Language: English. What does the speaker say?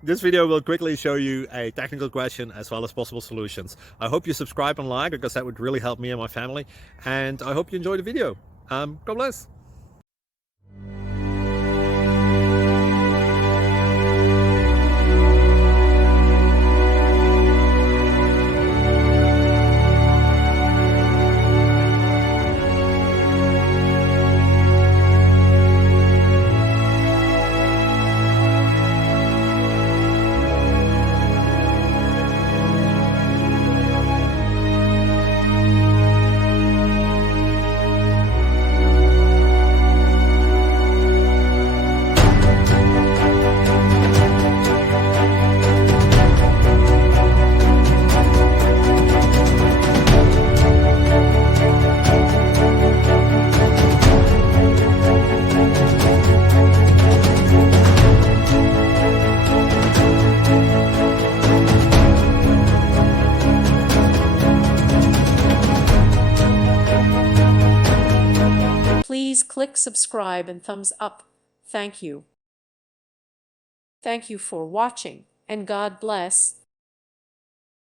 This video will quickly show you a technical question as well as possible solutions. I hope you subscribe and like, because that would really help me and my family. And I hope you enjoy the video. God bless. Please click subscribe and thumbs up. Thank you. Thank you for watching, and God bless.